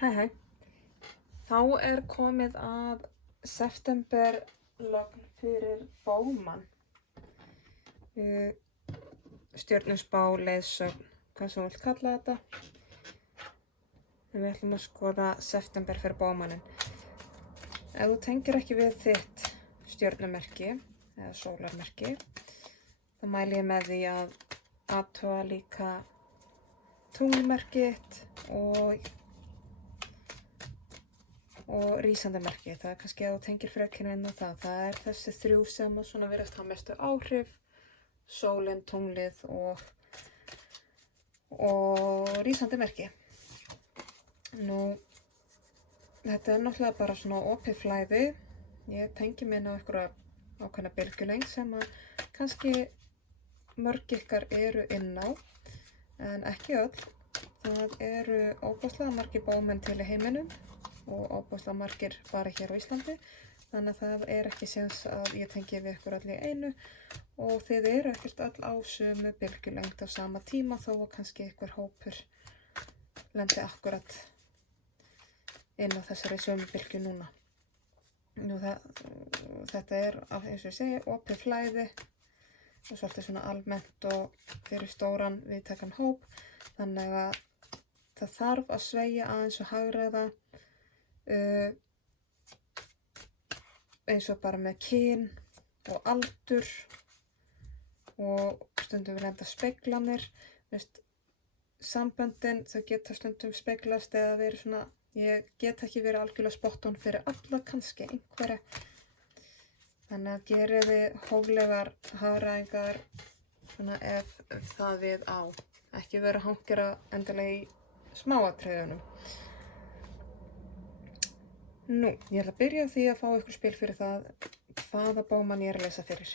Hæ hæ. Þá er komið að septemberlögn fyrir Bowman. Stjörnuspá, leiðsögn, hvað sem þú vilt kalla þetta. En við ætlum að skoða september fyrir Bowmanin. Ef þú tengir ekki við þitt stjörnumerki eða sólarmerki, þá mæli ég með því að athuga líka tunglmerkið og rísandi merki. Það er kannski að þú tengir frekar inn á það. Það er þessi þrjú sem svona virðast hafa mestu áhrif: sólin, tunglið og rísandi merki. Nú, þetta er náttúrulega bara svona opið flæði. Ég tengi mig inn á einhverja ákveðna bylgjulengd sem að kannski mörg ykkar eru inn á, en ekki öll. Það eru óbúslega margir Bowman til í heiminum og óbúslega margir bara hér á Íslandi, þannig að það er ekki séns að ég tengi við ykkur öll í einu og þið eru ekkert öll á sömu bylgjulengd á sama tíma, þó að kannski ykkur hópur lendi akkurat inn á þessari sömu bylgju núna. Nú, þetta er, eins og ég segi, opið flæði og svolítið svona almennt og fyrir stóran víðtækan hóp, þannig að það þarf að sveigja aðeins og hagræða, eins og bara með kyn og aldur, og stundum við lenda speglanir. Samböndin, þau geta stundum speglast eða verið svona, ég get ekki verið algjörlega spot on fyrir alla, kannski einhverja. Þannig að gerið þið hóflegar hagræðingar svona ef það við á. Ekki vera að hangera endilega í smáatriðunum. Nú, ég ætla að byrja á því að fá ykkur spil fyrir það hvaða Bowman ég er að lesa fyrir.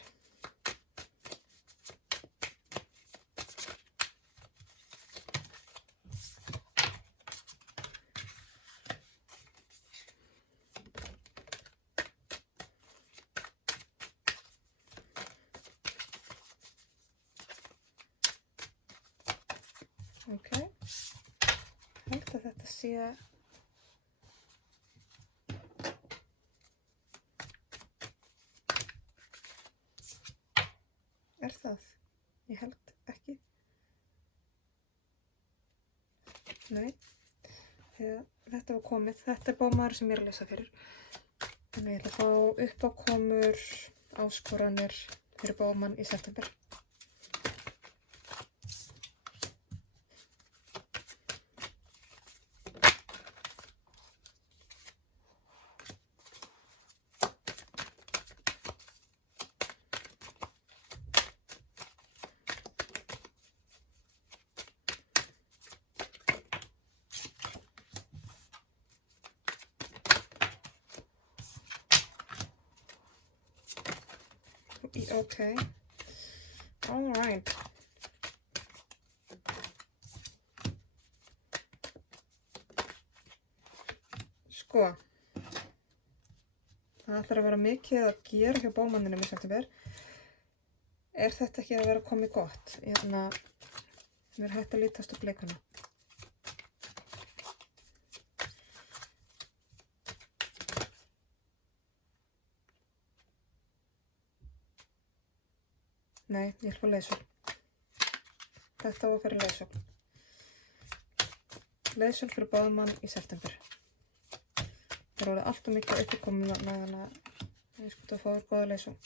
Ok, held að þetta sé það? Ég held ekki. Nei, þetta var komið. Þetta er Bowman sem ég er að lesa fyrir. Þannig ég ætla að fá uppákomur, áskoranir fyrir Bowman í september. Okay. All right. Sko, það ætlar að vera mikið að gera hjá Bowmaninum í september. Er þetta ekki að vera komið gott? Mér er hægt að lítast á blikuna. Nei, ég ætla að leiðsögn. Þetta var fyrir leiðsögn. Leiðsögn fyrir Bowman í september. Það er orðið allt og mikið uppkomið með að ég skutt að fá þér góða leiðsögn.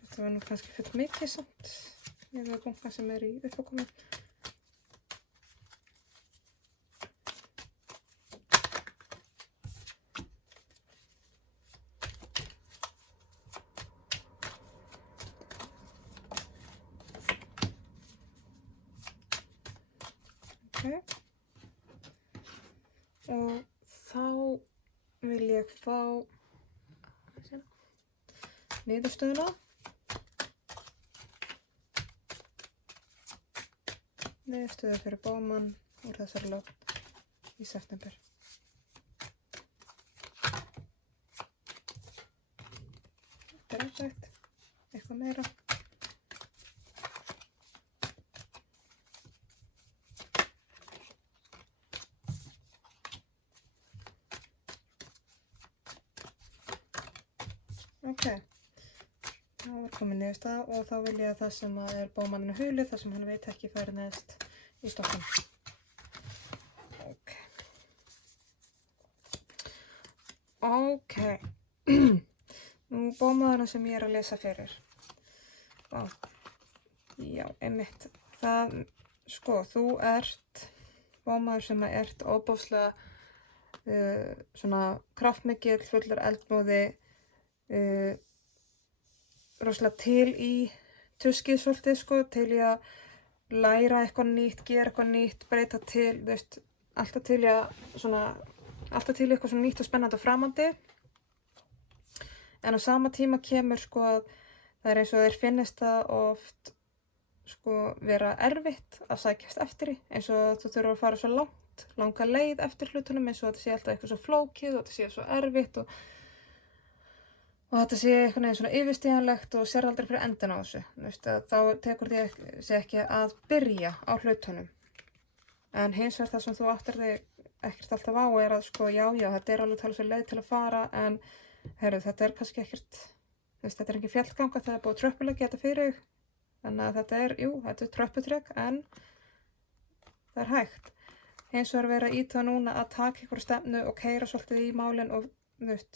Þetta var nú kannski fyrir mikið samt, með það bunga sem er í uppkomið. Og þá vil ég fá niðurstöðuna. Niðurstöðu fyrir Bowman úr þessari lögn í september. Þetta er ágætt. Eitthvað meira. Ok. Þá er komin niðurstaða og þá vil ég að það sem er bómanninu hulið, það sem hann veit ekki færi neðst í stokkin. Ok. Ok. Nú bómaðurinn sem ég er að lesa fyrir. Vá. Já, einmitt. Það, sko, þú ert bómaður sem ert ofboðslega svona kraftmikill, fullur eldmóði, rosalega til í tuskið svolítið, sko, til í að læra eitthvað nýtt, gera eitthvað nýtt, breyta til, þú veist, alltaf til í eitthvað svona nýtt og spennandi og framandi. En á sama tíma kemur, sko, að það er eins og þeir finnist það oft, sko, vera erfitt að sækjast eftir því, eins og þú þurfa að fara svo langa leið eftir hlutunum, eins og þetta sé alltaf eitthvað svo flókið og þetta sé svo erfitt og þetta sé eitthvað neginn svona yfirstíganlegt og sér aldrei fyrir endin á þessu. Þú veist, að þá tekur þig ekki að byrja á hlutunum. En hins vegar það sem þú áttar þig ekkert alltaf á er að, sko, já, þetta er alveg talsverð leið til að fara, en heyrðu, þetta er kannski ekkert, þú veist, þetta er ekki fjallganga, það er búið tröppuleggja þetta fyrir þig. Þannig að þetta er tröpputrygg, en það er hægt. Hins vegar vera í það núna að taka einhverja stefnu og keyra svolítið í málin og, þú veist,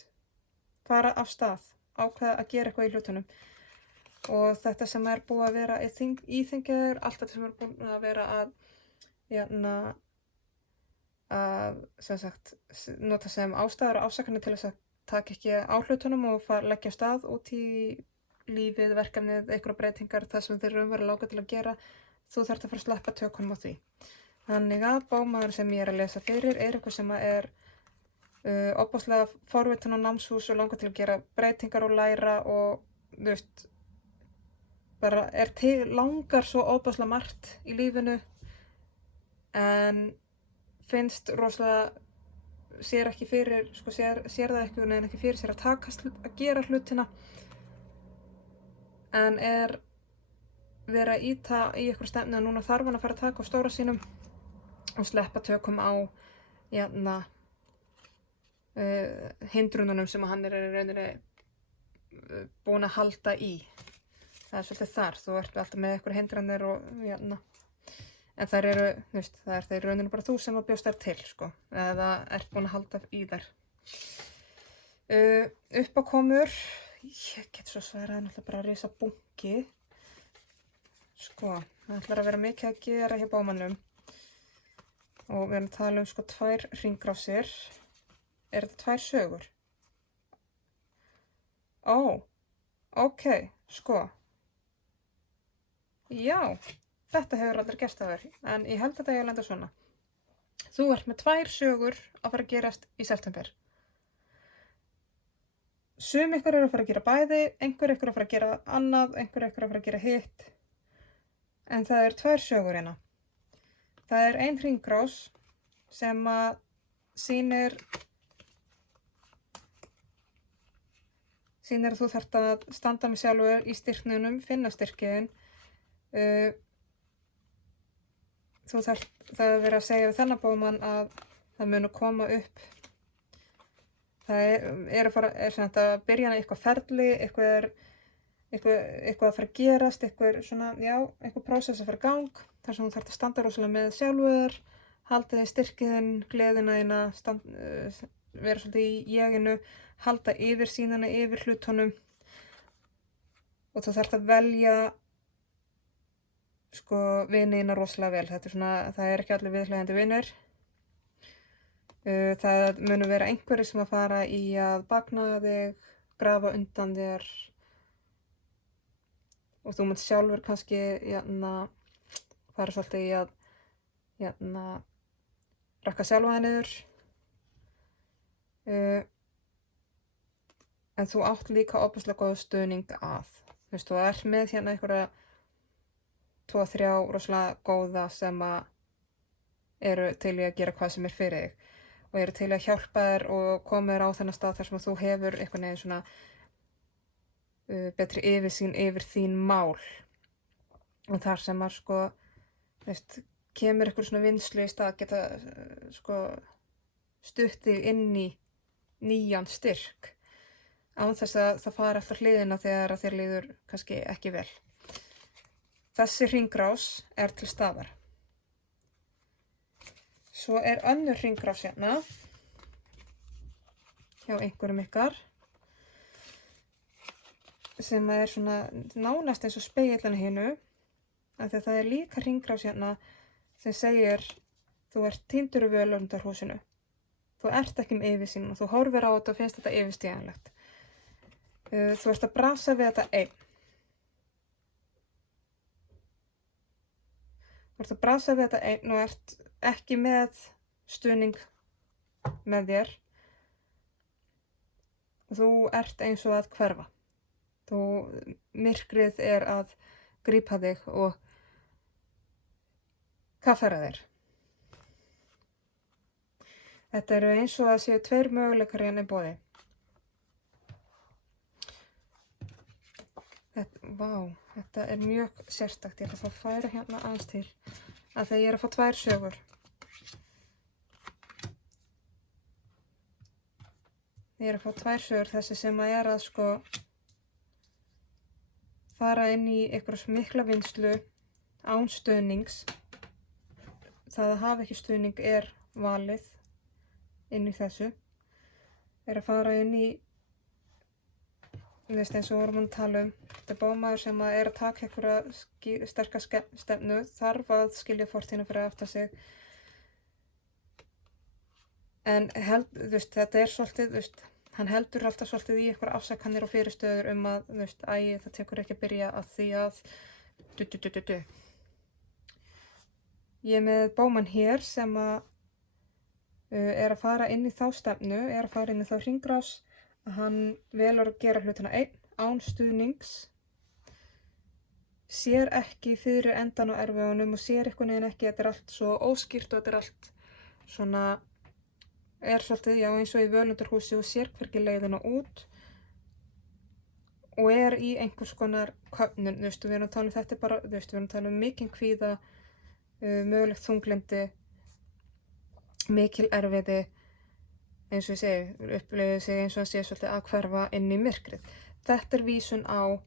fara af stað, ákveða að gera eitthvað í hlutunum. Og þetta sem er búið að vera íþengjaður, allt þetta sem er búið að vera að sem sagt, nota sem ástæður og ásakanir til þess að taka ekki á hlutunum og leggja af stað út í lífið, verkefnið, einhverja breytingar, það sem þeir raunverulega langar til að gera, þú þarft að fara að sleppa tökunum á því. Þannig að bómaður sem ég er að lesa fyrir er eitthvað sem er ofboðslega forvitin á námshús og langar til að gera breytingar og læra og, þú veist, bara langar svo ofboðslega margt í lífinu, en finnst rosalega, sér ekki fyrir, sko, sér það ekki fyrir sér að takast að gera hlutina, en er vera að ýta í eitthvað stefnu að núna þarf hann að fara að taka á stóra sínum og sleppa tökum á hindrununum sem hann er í rauninni búin að halda í. Það er svolítið þar, þú ert alltaf með eitthvað hindranir og en þær eru, þú veist, það er þeir rauninni bara þú sem að bjóst þær til, sko, eða ert búin að halda í þær. Uppákomur, ég get svo svarað náttúrulega bara að risa bunki. Sko, það ætlar að vera mikið að gera hjá bómannum og við erum að tala um, sko, 2 hringrásir. Er þetta 2 sögur? Ó, ok, sko. Já, þetta hefur aldrei gerst að þér, en ég held að þetta ég að lenda svona. Þú ert með 2 sögur að fara að gerast í september. Sum ykkur eru að fara að gera bæði, einhver ykkur að fara að gera annað, einhver ykkur að fara að gera hitt. En það er 2 sögur hérna. Það er 1 hringrás sem að sýnir að þú þarft að standa með sjálfur í styrknunum, finna styrkiðin. Það er verið að segja við þennan bómann að það munu koma upp. Það er að byrja eitthvað ferli, eitthvað að fara að gerast, eitthvað prósess að fara í gang, þar sem þú þarft að standa rosalega með sjálfur, halda þig styrkiðin, gleðina þína, vera svolítið í jeginu, halda yfir sýnana, yfir hlutunum og þú þarft að velja, sko, vinina rosalega vel. Þetta er svona, það er ekki allir viðhlægjandi vinir. Það munu vera einhverjir sem að fara í að bagna þig, grafa undan þér og þú munt sjálfur kannski fara svolítið í að rakka sjálfa það niður. En þú átt líka ofboðslega góða stuðning að. Þú veist, þú ert með hérna einhverja 2-3 rosalega góða sem að eru til í að gera hvað sem er fyrir þig og eru til að hjálpa þér og koma þér á þennan stað þar sem þú hefur eitthvað neginn svona betri yfirsýn yfir þín mál. Og þar sem að, sko, veist, kemur eitthvað svona vinnslu í stað að geta, sko, stutt þig inn í nýjan styrk. án þess að það fari alltaf hliðina þegar að þér líður kannski ekki vel. Þessi hringrás er til staðar. Svo er önnur hringrás hérna hjá einhverjum ykkar sem er svona nánast eins og spegillin hinu, af því að það er líka hringrás hérna sem segir þú ert týndur í völundarhúsinu. Þú ert ekki með yfirsýn og þú horfir á þetta og finnst þetta yfirstíganlegt. Þú ert að brasa við þetta einn. Þú ert að brasa við þetta einn og ert ekki með stuðning með þér. Þú ert eins og að hverfa. Myrkrið er að grípa þig og kaffæra þér. Þetta eru eins og að séu 2 möguleikar hérna í boði. Þetta er mjög sérstakt. Ég ætla að fá að færa hérna aðeins til að þegar ég er að fá 2 sögur. Ég er að fá 2 sögur, þessi sem að er að sko fara inn í einhverja mikla vinnslu án stuðnings. Það að hafa ekki stuðning er valið inn í þessu. Er að fara inn í, eins og vorum að tala þetta er bómaður sem að er að taka einhverja sterka stefnu, þarf að skilja fortíðina fyrir aftan sig. En þetta er svolítið, hann heldur alltaf svolítið í einhverja afsakanir og fyrirstöður að, það tekur ekki að byrja að því að Ég er með bómann hér sem er að fara inn í þá stefnu, er að fara inn í þá hringrás að hann velur að gera hlutina einn, án stuðnings, sér ekki fyrir endan á erfiðunum og sér einhvern veginn ekki, þetta er allt svo óskýrt og þetta er allt svona, er svolítið, já, eins og í völundarhúsi og sér hvergi leiðina út og er í einhvers konar köfnun, við erum að tala um þetta bara, við erum að tala um mikinn kvíða, mögulegt þunglyndi, mikil erfiði, eins og ég segi, upplifir sig eins og að sé svolítið að hverfa inn í myrkrið. Þetta er vísun á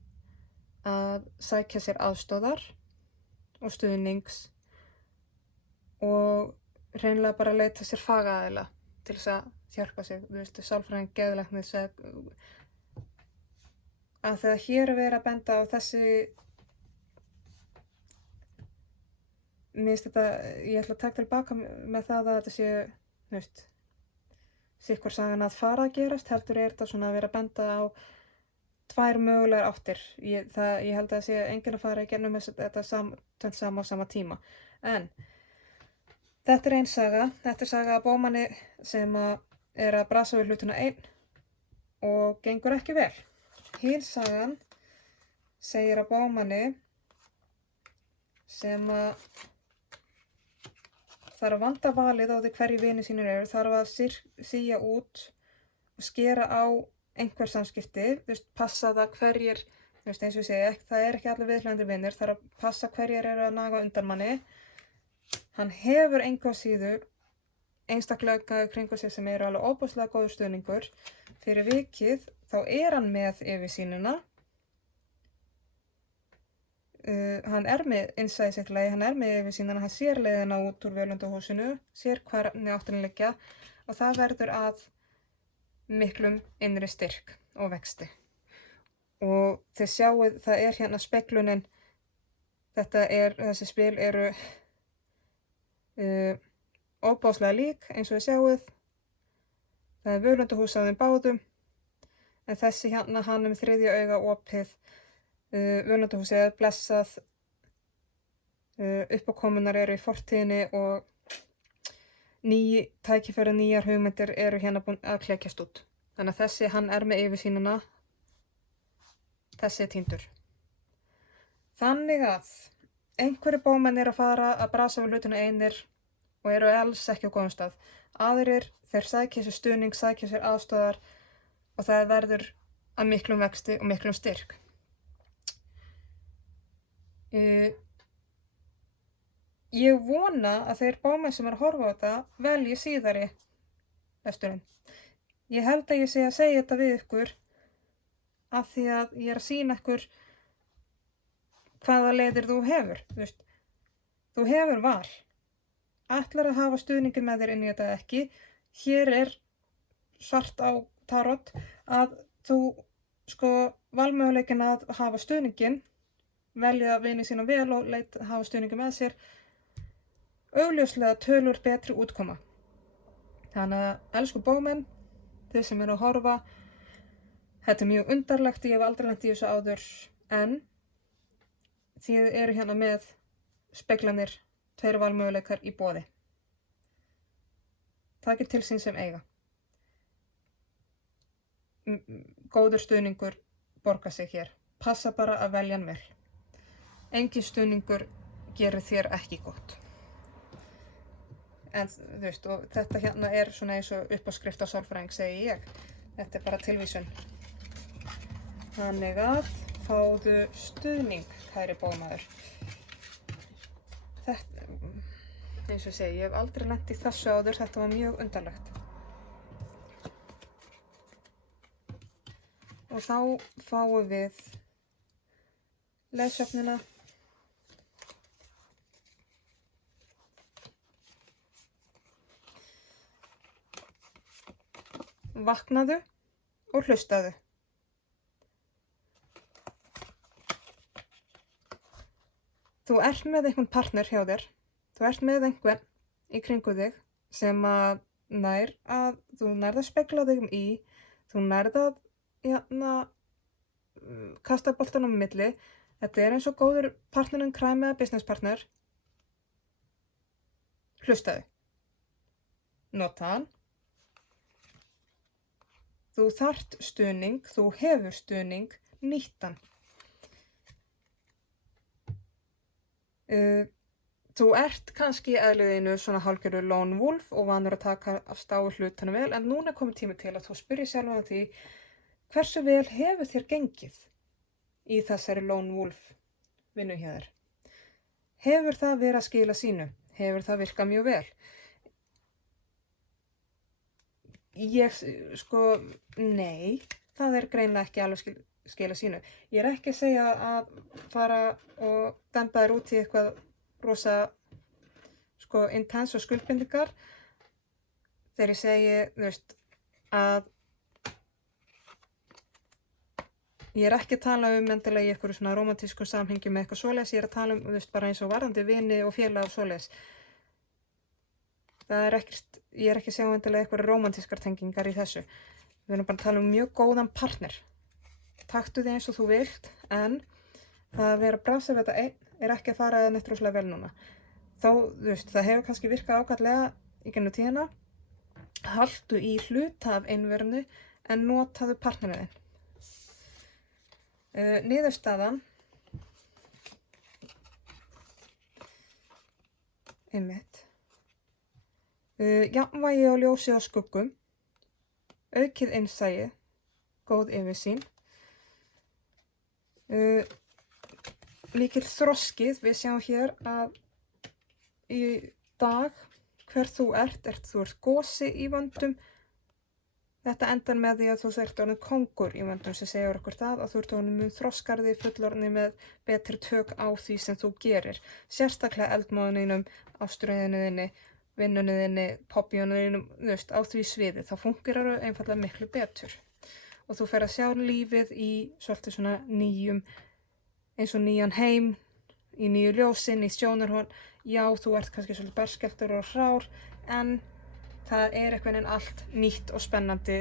að sækja sér aðstoðar og stuðnings og hreinlega bara leita sér fagaðila til þess að hjálpa sig, sálfræðing, geðlæknis, að þegar hér er verið að benda á þessi, mér finnst þetta, ég ætla að taka tilbaka með það að þetta sé, sitthvor sagan að fara að gerast, heldur er þetta svona að vera að benda á tvær mögulegar áttir. Ég held að það sé enginn að fara í gegnum þetta tvennt sama á sama tíma. En þetta er ein saga, þetta er saga af bómanni sem er að brasa við hlutina einn og gengur ekki vel. Hin sagan segir að bómanni sem þarf að vanda valið á því hverju vinir sínir eru, þarf að sía út og skera á einhver samskipti, passa það hverjir, eins og ég segi, það er ekki allir viðhlandi vinir, þarf að passa hverjir eru að naga undan manni. Hann hefur engu á síður einstaklega kringu sig sem eru alveg óbúslega góður stuðningur. Fyrir vikið þá er hann með yfirsýnina. Hann er með innsæði sitt lagi, hann er með yfirsýnina, hann sér leiðina út úr völundarhúsinu, sér hvernig áttin liggja og það verður að miklum innri styrk og vexti. Og þið sjáuð, það er hérna speglunin, þessi spil eru óbáslega lík eins og þið sjáuð. Það er völundarhús á þeim báðum, en þessi hérna, hann með þriðja auga opið, völundarhúsið er blessað, uppákomunar eru í fortíðinni og ný tækifæri, nýjar hugmyndir eru hérna búin að klekjast út. Þannig að þessi, hann er með yfirsýnina, þessi er týndur. Þannig að einhverju bómenn eru að fara að brasa við hlutina einir og eru alls ekki á góðum stað. Aðrir, þeir sækja sér stuðning, sækja sér aðstoðar og það verður að miklum vexti og miklum styrk. Ég vona að þeir bómenn sem eru að horfa á þetta velji síðari vesturinn. Ég held að ég sé að segja þetta við ykkur af því að ég að sýna ykkur hvaða leiðir þú hefur. Þú hefur val. Ætlar að hafa stuðningin með þér inn í þetta ekki. Hér svart á tarot að þú valmöguleikin að hafa stuðningin, velja vini sína vel og hafa stuðningin með sér, augljóslega tölur betri útkoma. Þannig að, elsku bómenn, þið sem eru að horfa, þetta mjög undarlegt, ég hef aldrei lent í þessu áður, en þið eru hérna með speglanir, 2 valmöguleikar í boði. Takið til sín sem eiga. Góður stuðningur borgar sig hér. Passa bara að velja hann vel. Engin stuðningur gerir þér ekki gott. En og þetta hérna svona eins og uppáskrift á sálfræðing, segi ég. Þetta bara tilvísun. Þannig að fáðu stuðning, kæri bómaður. Þetta, eins og segi, ég hef aldrei lent í þessu áður, þetta var mjög undarlegt. Og þá fáum við leiðsögnina. Vaknaðu og hlustaðu. Þú ert með einhvern partner hjá þér. Þú ert með einhvern í kringu þig sem að þú nærð að spegla þig í. Þú nærð að kasta boltanum á milli. Þetta eins og góður partnerinn crime eða business partner. Hlustaðu. Nota hann. Þú þarft stuðning, þú hefur stuðning, nýtt hann. Þú ert kannski í eðliðinu svona hálfgerður lone wolf og vanur að taka af stáu hlutunum vel, en núna er komið tími til að þú spyrji sjálfan því hversu vel hefur þér gengið í þessari lone wolf vinnu hjá þér. Hefur það verið að skila sínu? Hefur það virkað mjög vel? Nei, það er greinilega ekki alveg skila sínu. Ég er ekki að segja að fara og dempa þér út í eitthvað rosa intense og skuldbindingar. Þegar ég segi, að ég er ekki að tala endilega í eitthvað svona romantískum samhengjum með eitthvað svoleiðis. Ég er að tala bara eins og varðandi vini og félaga og svoleiðis. Ég er ekki að sjá endilega eitthvað romantískar tengingar í þessu. Við erum bara að tala mjög góðan partner. Taktu þig eins og þú vilt, en það að vera að brasa við þetta einn er ekki að fara neitt rosalega vel núna. Þó, það hefur kannski virkað ágætlega í gegnum tíðina. Haltu í hluta af einverðinu en notaðu partnerinn. Niðurstaðan. Einmitt. Jafnvægi og ljósi og skuggum, aukið innsæi, góð yfirsýn, mikill þroskið. Við sjáum hér að í dag hver þú ert gosi í vöndum. Þetta endar með því að þú ert orðinn kóngur í vöndum sem segir okkur það að þú ert orðinn mjög þroskarði, fullorðni með betri tök á því sem þú gerir. Sérstaklega eldmóðuninum, ástríðuninni, vinnunniðinni, poppjónuðinum, á því sviði. Þá fungerar þau einfallega miklu betur. Og þú fer að sjá lífið í svolítið svona eins og nýjan heim, í nýju ljósi, í sjónarhorn. Já, þú ert kannski svolítið berskjálftur og hrár, en það er eitthvað en allt nýtt og spennandi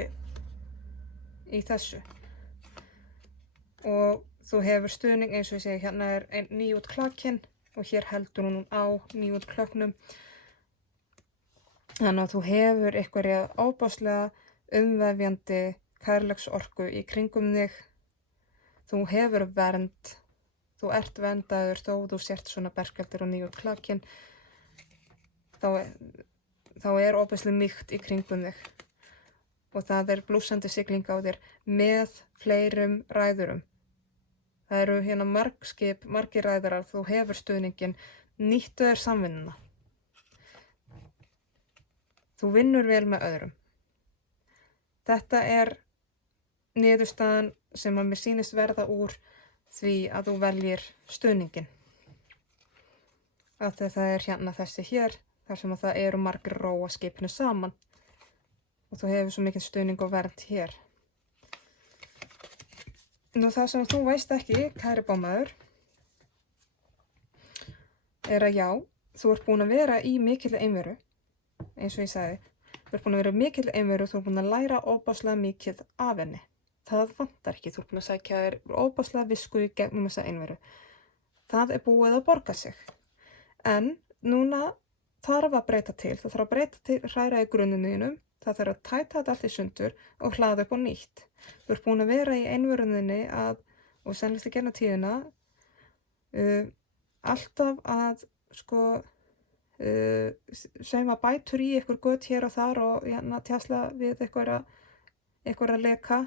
í þessu. Og þú hefur stuðning, eins og ég segi, hérna er nýjút klakinn og hér heldur hún á nýjút klöknum. Þannig að þú hefur einhverja óbáslega umvefjandi kærleiksorku í kringum þig. Þú hefur vernd. Þú ert verndaður þó þú sért svona berskjálftur og nýjút klakinn. Þá er óbáslega mýkt í kringum þig. Og það er blússandi sigling á þér með fleirum ræðurum. Það eru hérna margir ræðarar. Þú hefur stuðningin. Nýttu þér samvinnuna. Þú vinnur vel með öðrum. Þetta er niðurstaðan sem að mér sýnist verða úr því að þú veljir stuðningin. Af því að það er hérna þessi hér, þar sem að það eru margir róa skipinu saman og þú hefur svo mikið stuðning og vernd hér. Nú það sem þú veist ekki, kæri bómaður, er að já, þú ert búin að vera í mikilli einveru, eins og ég sagði. Þú ert búin að vera í mikilli einveru, þú ert búin að læra óbáslega mikið af henni. Það vantar ekki, þú ert búin að sækja þér óbáslega visku í gegnum þessa einveru. Það er búið að borga sig. En núna þarf að breyta til, það þarf að breyta til, hræra í grunninum, það þarf að tæta þetta allt í sundur og hlaða upp á nýtt. Þú ert búin að vera í einvörunni og sennilega í gerna tíðina, alltaf að sauma bætur í einhver gött hér og þar og tjasla við einhverja leka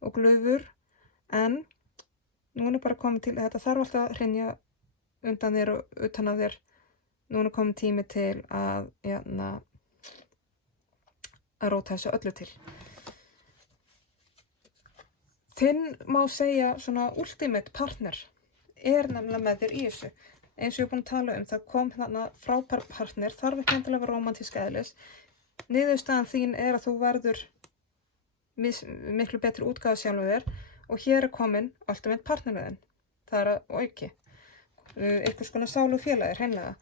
og glufur, en núna er bara komið til, þetta þarf alltaf að hrynja undan þér og utan af þér. Núna er komið tími til að róta þessu öllu til. Þinn má segja svona ultimate partner er nefnilega með þér í þessu. Eins og ég er búin að tala það kom þarna frábær partner, þarf ekki endilega að vera rómantísk eðlis. Niðurstaðan þín er að þú verður miklu betri útgáfa sjálfur þér og hér er komin ultimate partnerinn. Það er að auki. Einhvers konar sálufélagi, hreinlega.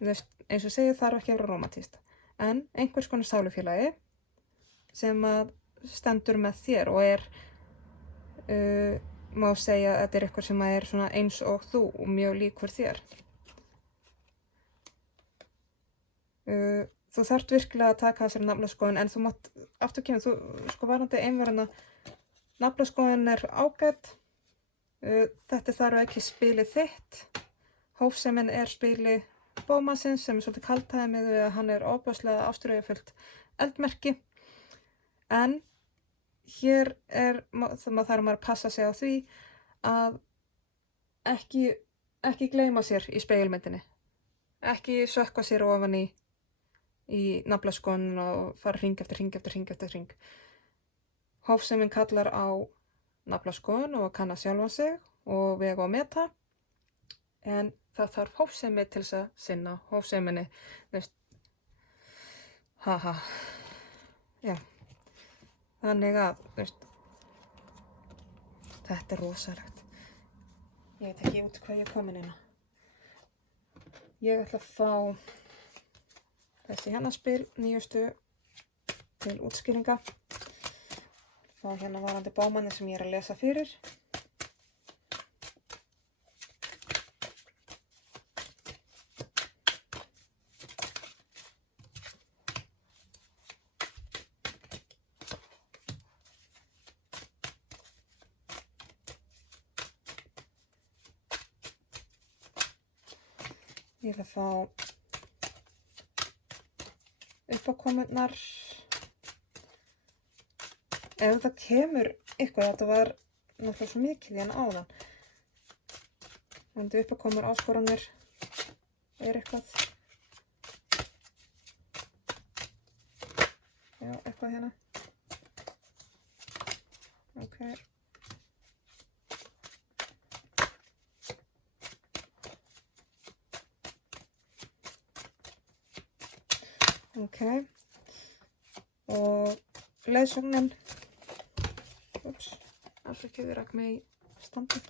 Eins og segið þarf ekki að vera rómantískt. En einhvers konar sálufélagi sem að stendur með þér og er, má segja að þetta er eitthvað sem er svona eins og þú og mjög líkur þér. Þú þarft virkilega að taka þessari naflaskoðun, en þú mátt aftur kemur, þú varandi einverðina, naflaskoðun er ágætt, þetta þarf ekki spilið þitt, hófsemin er spilið bómasins sem er svolítið kaldhæmið við að hann er ofboðslega ástríðufullt eldmerki, en hér þarf maður að passa sig á því að ekki gleyma sér í spegilmyndinni, ekki sökkva sér ofan í naflaskoðun og fara hring eftir hring. Hófsemin kallar á naflaskoðun og að kanna sjálfan sig og vega og meta, en það þarf hófsemi til þess að sinna hófseminni, já. Þannig að, þetta er rosalegt. Ég veit ekki út hvað ég er komin inn á. Ég ætla að fá þessi hérna spil, nýjustu til útskýringa. Fá hérna varandi bómanni sem ég er að lesa fyrir. Ég ætla að fá uppákomurnar. Ef það kemur eitthvað, þetta var náttúrulega svo mikið í hann áðan. Þannig uppákomur, áskoranir, er eitthvað. Já, eitthvað hérna. Ok. Ok, og leiðsögnin, afsakið ég rak mig í standin.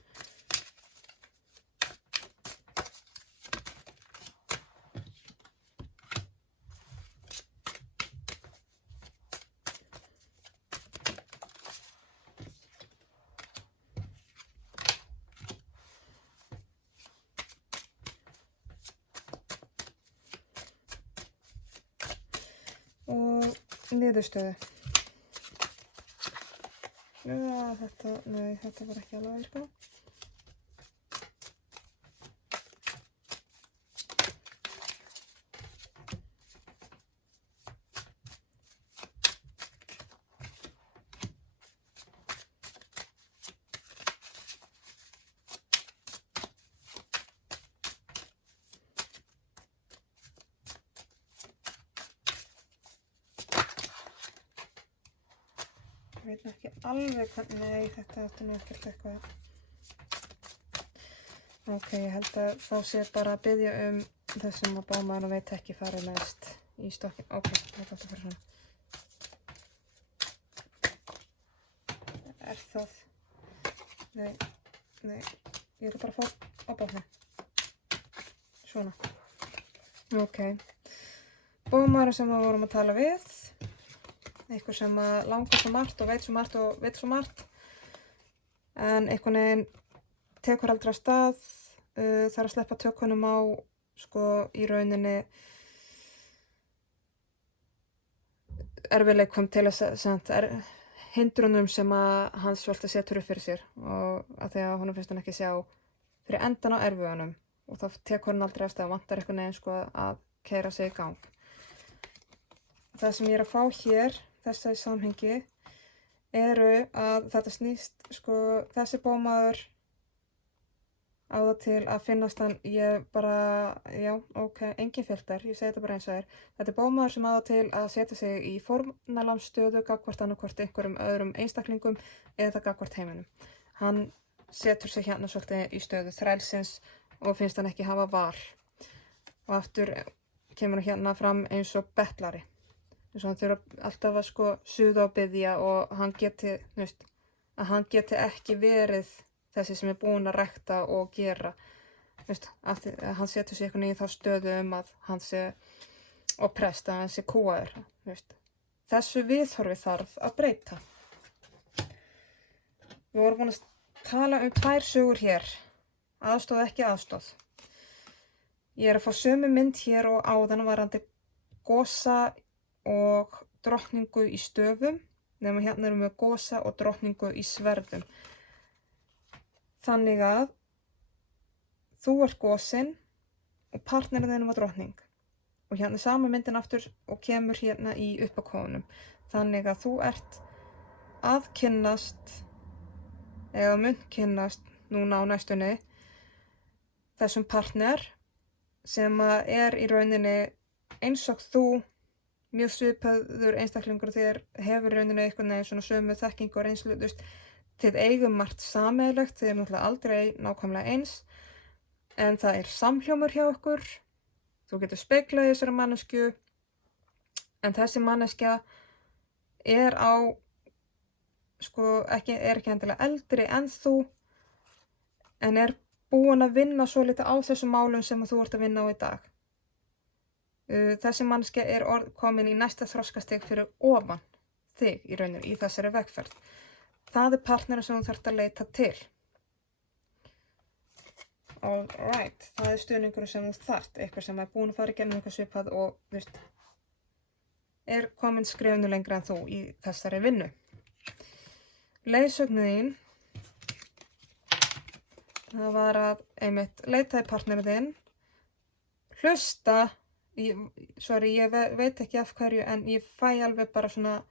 Og niðurstöðu. Já, þetta var ekki alveg að virka. veit ekki alveg hvernig, nei, þetta átti nú ekkert eitthvað. Ok, ég held að þá sé bara að biðja þessum að bómaðurinn veit ekki farið næst í stokkin. Ok, þetta átti að fara svona. Er það? Nei, ég ætla bara að fá á botni. Svona. Ok. Bómaðurinn sem við vorum að tala við. Eitthvað sem langar svo margt og veit svo margt og vill svo margt. En einhvern veginn tekur aldrei af stað, þarf að sleppa tökunum á, sko, í rauninni erfiðleikum til hindrunum sem að hann svolítið setur upp fyrir sér og að því að honum finnst hann ekki sjá fyrir endan á erfiðunum og þá tekur hann aldrei af stað, vantar einhvern veginn sko að keyra sig í gang. Það sem ég er að fá hér, þessa í samhengi, eru að þetta snýst, sko, þessi bómaður á það til að finnast hann, ég bara, já, ok, engin filter, ég segi þetta bara eins og þér. Þetta er bómaður sem á það til að setja sig í fórnarlambsstöðu gagnvart annarkvort einhverjum öðrum einstaklingum eða gagnvart heiminum. Hann setur sig hérna svolítið í stöðu þrælsins og finnst hann ekki hafa val. Og aftur kemur hann hérna fram eins og bettlari. Þess að hann þurfa alltaf að sko suða og biðja og hann geti, að hann geti ekki verið þessi sem er búinn að rækta og gera, að hann setur sig eitthvað í þá stöðu að hann sé oppressed, að hann sé kúgaður, Þessu viðhorfi þarf að breyta. Við vorum búin að tala 2 sögur hér, aðstoð ekki aðstoð. Ég er að fá sömu mynd hér og áðan varðandi gosa og drottningu í stöfum, nema hérna erum við gosa og drottningu í sverðum. Þannig að þú ert gosinn og partnerinn þinn var drottning. Og hérna er sama myndin aftur og kemur hérna í uppákofunum. Þannig að þú ert að kynnast, eða munt kynnast núna á næstunni, þessum partner sem er í rauninni eins og þú, mjög svipaður einstaklingur þér hefur í rauninni einhvern veginn svona sömu þekkingu og reynslu, Þið eigum margt sameiginlegt, þið erum náttúrulega aldrei nákvæmlega eins, en það er samhljómur hjá ykkur, þú getur speglað í þessari manneskju, en þessi manneskja er ekki endilega eldri en þú, en er búin að vinna svo litið á þessum málum sem þú ert að vinna á í dag. Þessi manneskja er komin í næsta þroskastig fyrir ofan þig í rauninni í þessari vegferð. Það er partnerinn sem þú þarft að leita til. Alright, það er stuðningur sem þú þarft, eitthvað sem er búin að fara í gegnum eitthvað svipað og er komin skrefinu lengra en þú í þessari vinnu. Leiðsögnin þín, það var að einmitt leita í partnerinn þinn, hlusta, ég veit ekki af hverju en ég fæ alveg bara svona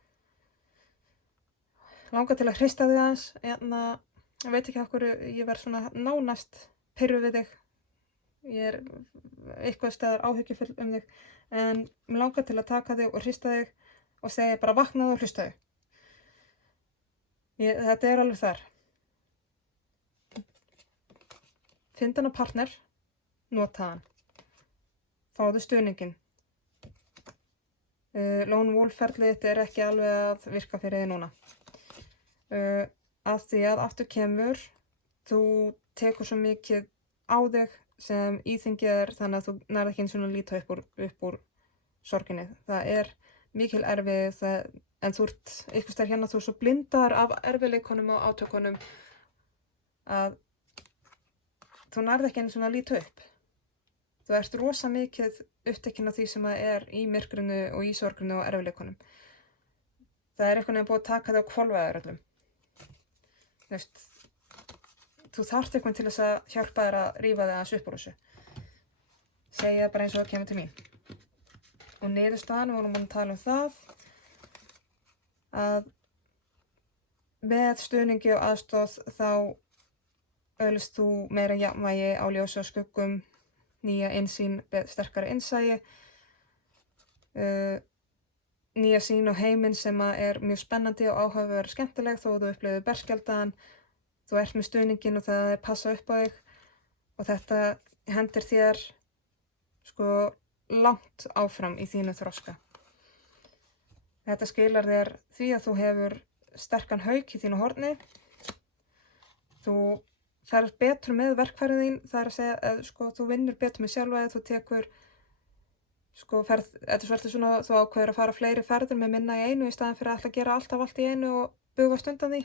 langar til að hrista þig aðeins, ég veit ekki af hverju ég verð svona nánast pirruð við þig. Ég er eitthvað staðar áhyggjufull þig, en mér langar til að taka þig og hrista þig og segja bara vaknaðu og hlustaðu. Þetta er alveg þar. Fyndu hana partner, nota hann. Fáðu stuðninginn. Lone Wolf ferlið þetta er ekki alveg að virka fyrir þig núna. Að því að aftur kemur, þú tekur svo mikið á þig sem íþyngið er þannig að þú nærð ekki eins og líta upp úr sorginni. Það er mikil erfið, en þú ert einhvers staðar hérna, þú ert svo blindar af erfiðleikunum og átökunum að þú nærð ekki eins og líta upp. Þú ert rosa mikið upptekinn af því sem er í myrkrinu og í sorginu og erfiðleikunum. Það er eitthvað búið að taka þig á hvolfa þér öllum. Þú þarft eitthvað til þess að hjálpa þér að rífa þig aðeins upp úr þessu. Segja það bara eins og það kemur til mín. Og niðurstaðan, við vorum að tala það, að með stuðningi og aðstoð þá öðlist þú meira jafnvægi á ljósi og skuggum, nýja innsýn, sterkara innsæi. nýja sýn á heiminn sem mjög spennandi og áhugaverð og skemmtileg þó þú upplifir berskjaldaðan, þú ert með stuðninginn og það passa upp á þig og þetta hendir þér sko langt áfram í þínu þroska. Þetta skilar þér því að þú hefur sterkan hauk í þínu horni, þú ferð betur með verkfærið þín, það að segja að þú vinnur betur með sjálfa þig, þú tekur þetta svolítið svona, þú ákveður að fara fleiri ferðir með minna í einu í staðan fyrir að ætla að gera alltaf allt í einu og bugast undan því.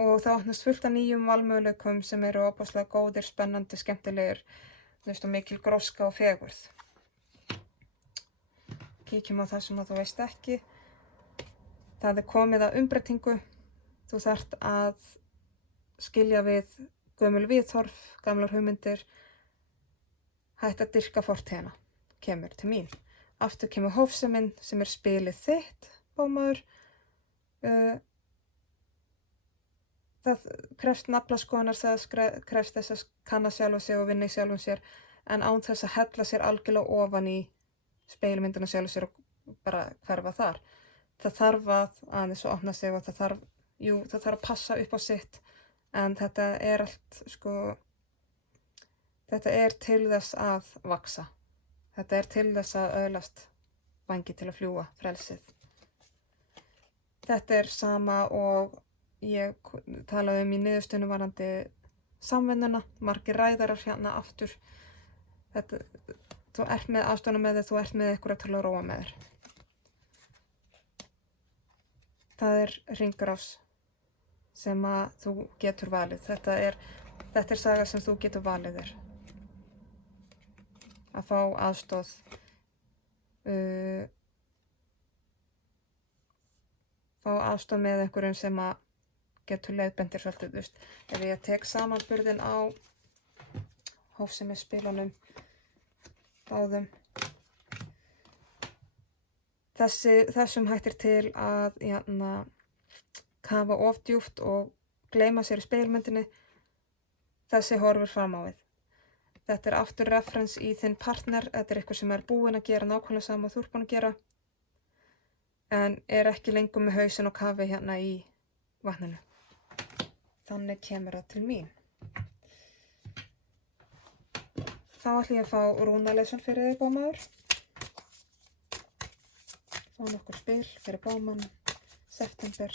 Og það opnast fullt af nýjum valmöguleikum sem eru óbúslega góðir, spennandi, skemmtilegir, og mikil gróska og fegurð. Kíkjum á það sem þú veist ekki. Það komið að umbreytingu. Þú þarft að skilja við gömul viðhorf, gamlar hugmyndir, hætt að dyrka fortíðina, kemur til mín. Aftur kemur hófseminn sem spilið þitt, bómaður. Það krefst naflaskoðunar, það krefst þess að kanna sjálfa sig og vinna í sjálfum sér, en án þess að hella sér algjörlega ofan í spegilmyndina sjálfum sér og bara hverfa þar. Það þarf að aðeins að opna sig og það þarf að passa upp á sitt, en þetta allt, þetta til þess að vaxa. Þetta til þess að öðlast vængi til að fljúga, frelsið. Þetta sama og ég talaði í niðurstöðunni varðandi samvinnuna, margir ræðarar hérna aftur. Þú ert með aðstoðina með þig, þú ert með ykkur til að róa með þér. Það hringrás sem að þú getur valið. Þetta saga sem þú getur valið þér. Að fá aðstoð. Fá aðstoð með einhverjum sem að getur leiðbendir svolítið, ef ég tek samanburðin á hófsemi spilunum báðum. Þessum hættir til að kafa of djúpt og gleyma sér í spegilmyndinni. Þessi horfir fram á við. Þetta aftur reference í þinn partner, þetta eitthvað sem búinn að gera nákvæmlega sama og þú búinn að gera, en ekki lengur með hausinn og kafi hérna í vatninu. Þannig kemur það til mín. Þá ætla ég að fá rúnaleysun fyrir þig, bómaður. Fá nokkur spil fyrir bóman, september.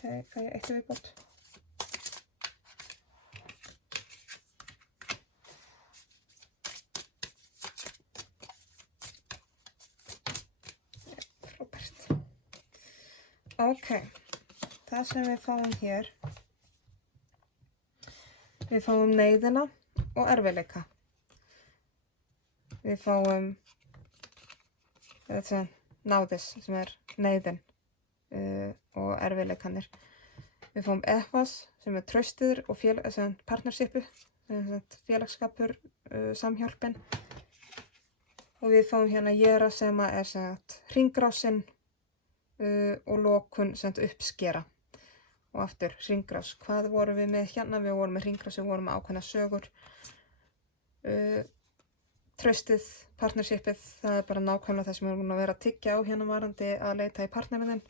Fæ ég eitt viðbót. Frábært. Ok, það sem við fáum hér, við fáum neyðina og erfiðleika. Við fáum náðis sem neyðin og erfiðleikanir. Við fáum ehvas sem traustið og partnershipu, félagsskapur, samhjálpin. Og við fáum hérna jera sem hringrásinn og lokun uppskera. Og aftur hringrás. Hvað vorum við með hérna? Við vorum með hringrás, við vorum með ákveðna sögur. Traustið, partnershipið, það bara nákvæmlega það sem við erum búin að vera að tyggja á hérna varandi að leita í partnerinn.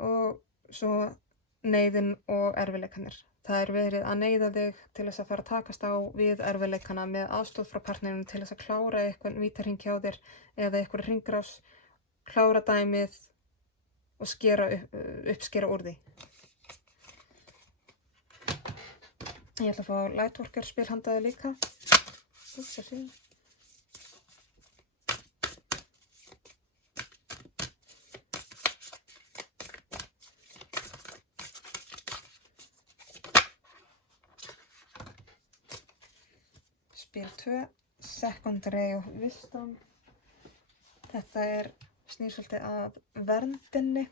Og svo neyðin og erfiðleikanir. Það verið að neyða þig til þess að fara að takast á við erfiðleikana með aðstoð frá partnerinn til þess að klára eitthvað vítarhring hjá þér eða eitthvað hringrás, klára dæmið og uppskera úr því. Ég ætla að fá Lightworker spil handaði líka. Spil 2, Second Ray of Wisdom. Þetta snýr svolítið að verndinni.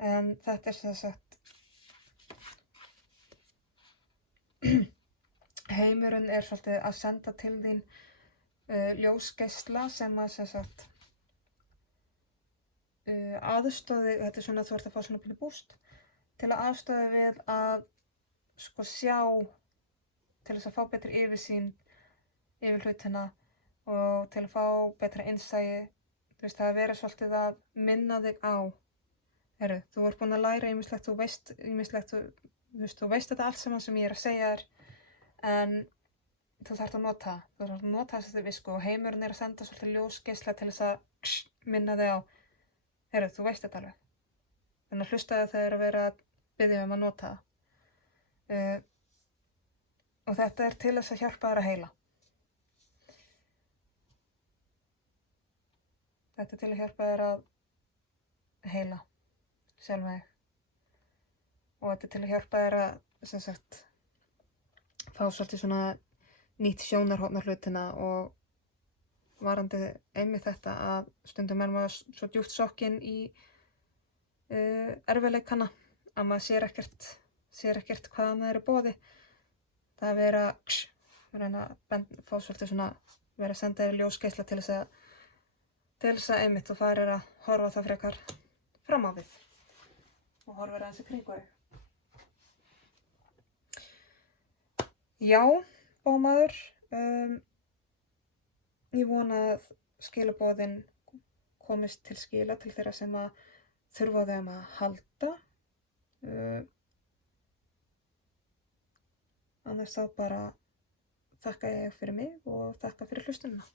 En þetta sem sagt heimurinn er svolítið að senda til þín ljósgeisla sem að aðstoði, þetta er svona að þú ert að fá svona pínu búst til að aðstoði við að sko sjá, til þess að fá betri yfirsýn yfir hlutina og til að fá betra innsæi, þú veist, það að vera svolítið að minna þig á, þú ert búin að læra ýmislegt, þú veist ýmislegt, þú veist þetta allt saman sem ég er að segja þér, en þú þarft að nota þessa visku og heimurinn er að senda svolítið ljósgeisla til þess að minna þig á, þú veist þetta alveg. Þannig að hlustaðu þegar að vera að biðja að nota það. Og þetta er til þess að hjálpa þér að heila. Þetta er til að hjálpa þér að heila sjálfa þig. Og þetta er til að hjálpa þér að, sem sagt, fá svolítið svona nýtt sjónarhorn á hlutina og varandi einmitt þetta að stundum er maður svo djúpt sokkinn í erfiðleikana að maður sér ekkert hvaðan það er í boði. Það er vera að fá svolítið svona, vera að senda þér ljósgeisla til þess að einmitt þú farir að horfa það frekar fram á við og horfa aðeins í kringu þig. Já, bómaður, ég vona að skilaboðin komist til skila til þeirra sem að þurfa á þeim að halda. Annars þá bara þakka ég fyrir mig og þakka fyrir hlustunina.